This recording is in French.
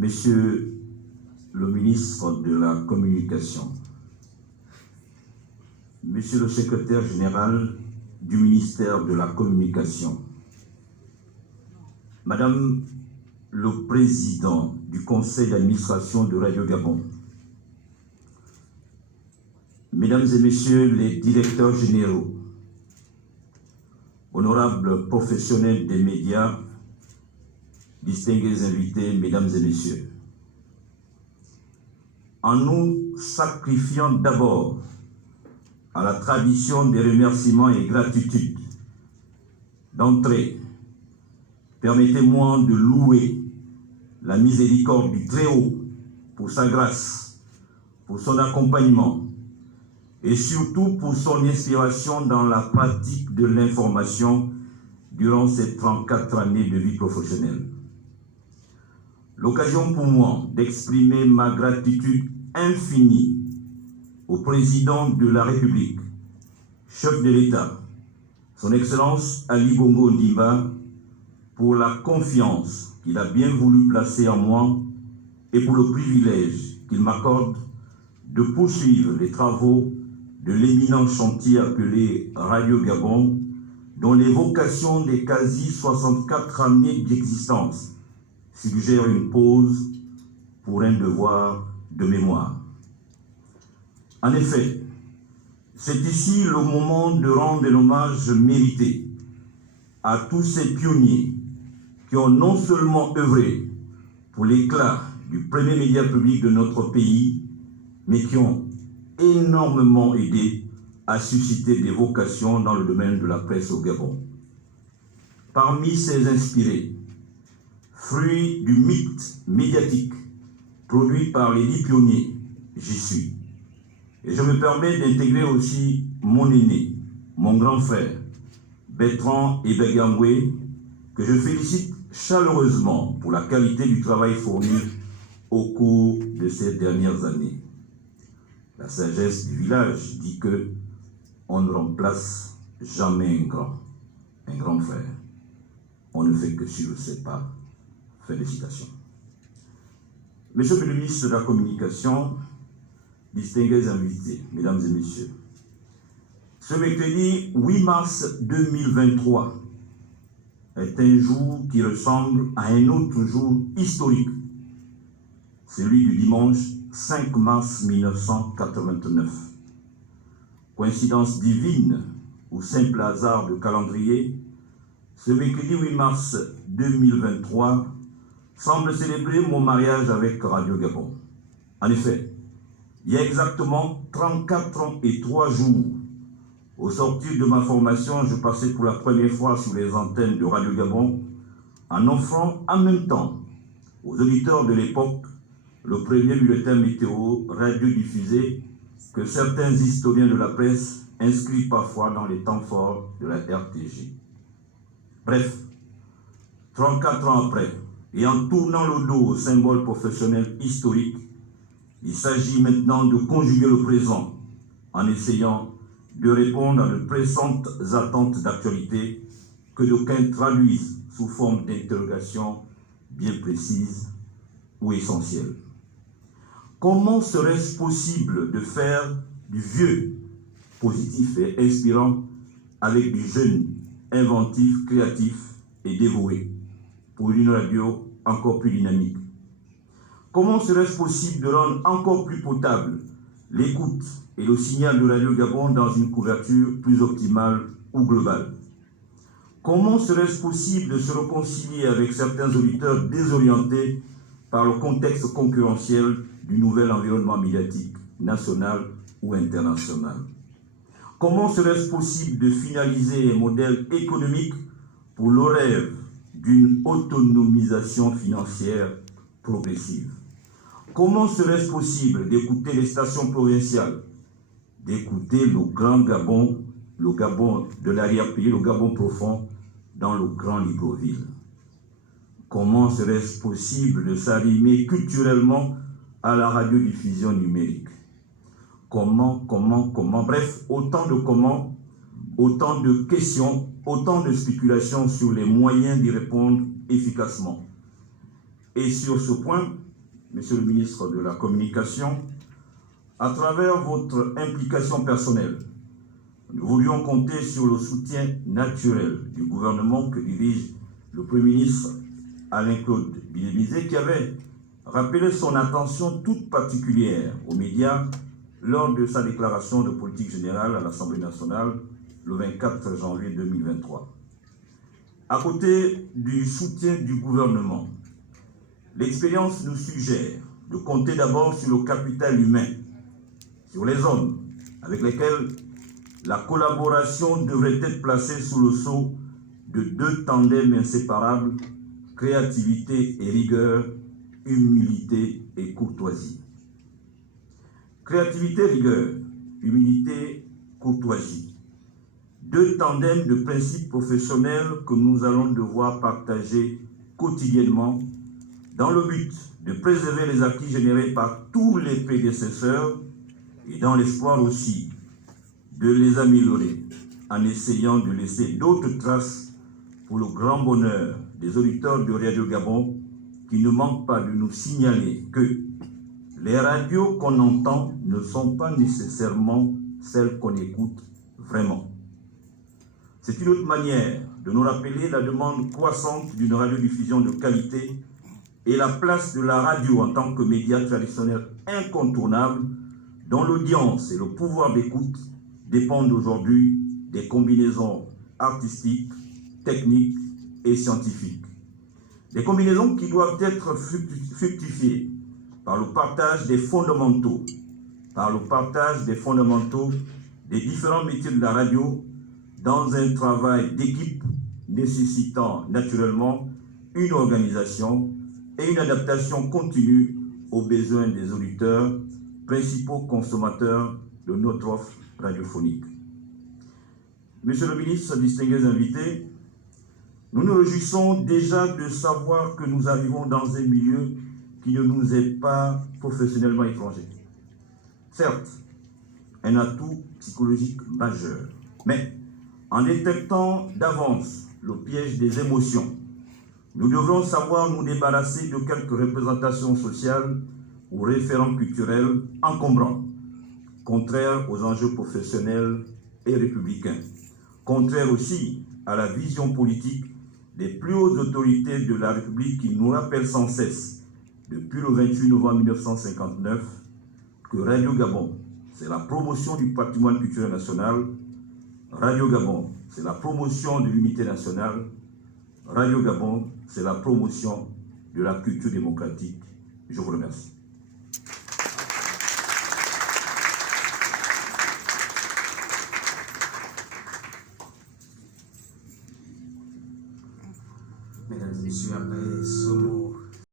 Monsieur le ministre de la Communication, Monsieur le secrétaire général du ministère de la Communication, Madame le président du conseil d'administration de Radio Gabon, Mesdames et Messieurs les directeurs généraux, honorables professionnels des médias, distingués invités, Mesdames et Messieurs, en nous sacrifiant d'abord à la tradition des remerciements et gratitude, d'entrée, permettez-moi de louer la miséricorde du Très-Haut pour sa grâce, pour son accompagnement et surtout pour son inspiration dans la pratique de l'information durant ces 34 années de vie professionnelle. L'occasion pour moi d'exprimer ma gratitude infinie au président de la République, chef de l'État, son Excellence Ali Bongo Ondimba, pour la confiance qu'il a bien voulu placer en moi et pour le privilège qu'il m'accorde de poursuivre les travaux de l'éminent chantier appelé Radio Gabon, dont l'évocation des quasi 64 années d'existence suggère une pause pour un devoir de mémoire. En effet, c'est ici le moment de rendre un hommage mérité à tous ces pionniers qui ont non seulement œuvré pour l'éclat du premier média public de notre pays, mais qui ont énormément aidé à susciter des vocations dans le domaine de la presse au Gabon. Parmi ces inspirés, fruit du mythe médiatique produit par les 10 pionniers, j'y suis. Et je me permets d'intégrer aussi mon aîné, mon grand frère, Bertrand Ebegangwe, que je félicite chaleureusement pour la qualité du travail fourni au cours de ces dernières années. La sagesse du village dit que on ne remplace jamais un grand frère. On ne fait que suivre ses pas. Félicitations. Monsieur le ministre de la Communication, distingués invités, Mesdames et Messieurs, ce mercredi 8 mars 2023 est un jour qui ressemble à un autre jour historique, celui du dimanche 5 mars 1989. Coïncidence divine ou simple hasard de calendrier, ce mercredi 8 mars 2023 semble célébrer mon mariage avec Radio Gabon. En effet, il y a exactement 34 ans et 3 jours, au sortir de ma formation, je passais pour la première fois sur les antennes de Radio Gabon en offrant en même temps aux auditeurs de l'époque le premier bulletin météo radiodiffusé que certains historiens de la presse inscrivent parfois dans les temps forts de la RTG. Bref, 34 ans après, et en tournant le dos au symbole professionnel historique, il s'agit maintenant de conjuguer le présent en essayant de répondre à de pressantes attentes d'actualité que d'aucuns traduisent sous forme d'interrogations bien précises ou essentielles. Comment serait-ce possible de faire du vieux positif et inspirant avec du jeune inventif, créatif et dévoué pour une radio encore plus dynamique? Comment serait-ce possible de rendre encore plus potable l'écoute et le signal de Radio Gabon dans une couverture plus optimale ou globale? Comment serait-ce possible de se réconcilier avec certains auditeurs désorientés par le contexte concurrentiel du nouvel environnement médiatique, national ou international? Comment serait-ce possible de finaliser un modèle économique pour le rêve d'une autonomisation financière progressive? Comment serait-ce possible d'écouter les stations provinciales, d'écouter le grand Gabon, le Gabon de l'arrière-pays, le Gabon profond, dans le grand Libreville? Comment serait-ce possible de s'arrimer culturellement à la radiodiffusion numérique? Comment, bref, autant de comment, autant de questions, autant de spéculations sur les moyens d'y répondre efficacement. Et sur ce point, Monsieur le ministre de la Communication, à travers votre implication personnelle, nous voulions compter sur le soutien naturel du gouvernement que dirige le Premier ministre Alain-Claude Bilébizé, qui avait rappelé son attention toute particulière aux médias lors de sa déclaration de politique générale à l'Assemblée nationale le 24 janvier 2023. À côté du soutien du gouvernement, l'expérience nous suggère de compter d'abord sur le capital humain, sur les hommes avec lesquels la collaboration devrait être placée sous le sceau de deux tandems inséparables, créativité et rigueur, humilité et courtoisie. Créativité, rigueur, humilité, courtoisie. Deux tandems de principes professionnels que nous allons devoir partager quotidiennement dans le but de préserver les acquis générés par tous les prédécesseurs et dans l'espoir aussi de les améliorer en essayant de laisser d'autres traces pour le grand bonheur des auditeurs de Radio Gabon qui ne manquent pas de nous signaler que les radios qu'on entend ne sont pas nécessairement celles qu'on écoute vraiment. C'est une autre manière de nous rappeler la demande croissante d'une radiodiffusion de qualité et la place de la radio en tant que média traditionnel incontournable dont l'audience et le pouvoir d'écoute dépendent aujourd'hui des combinaisons artistiques, techniques et scientifiques. Des combinaisons qui doivent être fructifiées par le partage des fondamentaux, des différents métiers de la radio dans un travail d'équipe nécessitant naturellement une organisation et une adaptation continue aux besoins des auditeurs, principaux consommateurs de notre offre radiophonique. Monsieur le ministre, distingués invités, nous nous réjouissons déjà de savoir que nous arrivons dans un milieu qui ne nous est pas professionnellement étranger. Certes, un atout psychologique majeur, mais en détectant d'avance le piège des émotions, nous devrons savoir nous débarrasser de quelques représentations sociales ou référents culturels encombrants, contraires aux enjeux professionnels et républicains, contraires aussi à la vision politique des plus hautes autorités de la République qui nous rappellent sans cesse, depuis le 28 novembre 1959, que Radio Gabon, c'est la promotion du patrimoine culturel national. Radio Gabon, c'est la promotion de l'unité nationale. Radio Gabon, c'est la promotion de la culture démocratique. Je vous remercie. Mesdames et messieurs, après ce mot